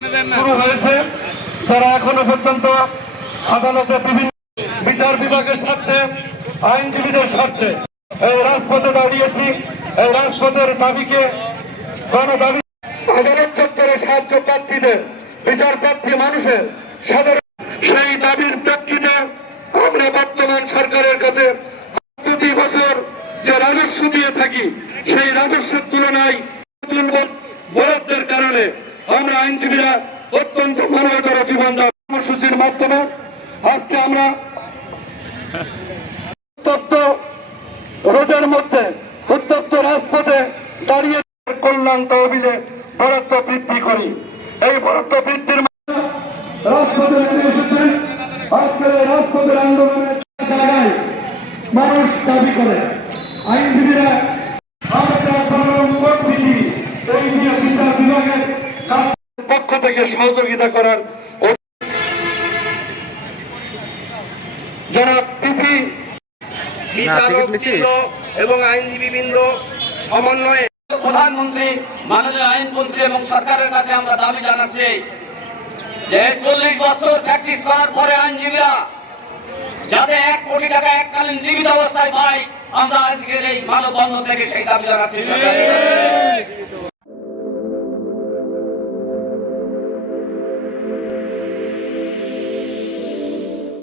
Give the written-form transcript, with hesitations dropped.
শুরু হয়েছে, যারা এখনো পর্যন্ত আদালতে বিভিন্ন বিচার বিভাগের স্বার্থে, আইনজীবীদের স্বার্থে এই রাজপথে দাঁড়িয়েছি। এই রাজপথের দাবিকে গণদাবি, আদালত চত্বরে সাহায্য প্রার্থীদের, বিচার প্রার্থী মানুষের সাধারণ সেই দাবির প্রেক্ষিতে আমরা বর্তমান সরকারের কাছে প্রতি বছর যে রাজস্ব দিয়ে থাকি, সেই রাজস্বের তুলনায় বরাদ্দের কারণে আমরা আইনজীবীরা অত্যন্ত মানবতর জীবনযাপন কর্মসূচির মাধ্যমে আজকে আমরা উত্তপ্ত রোদের মধ্যে উত্তপ্ত রাজপথে দাঁড়িয়ে কল্যাণ তহবিলে বরাদ্দ বৃদ্ধি করি। এই বরাদ্দ বৃদ্ধির রাজপথে নেমে এসেছে। আজকের এই রাজপথের আন্দোলনের জায়গায় মানুষ দাবি করে আইনজীবীরা বিভাগের পক্ষ থেকে সহযোগিতা করার যারা এবং আইনজীবীবৃন্দ সমন্বয়ে প্রধানমন্ত্রী, মাননীয় আইনমন্ত্রী এবং সরকারের কাছে আমরা দাবি জানাচ্ছি যে 40 বছর প্র্যাকটিস করার পরে আইনজীবীরা যাতে 1 কোটি টাকা এককালীন জীবিত অবস্থায় পায়, আমরা আজকের এই মানববন্ধন থেকে সেই দাবি জানাচ্ছি।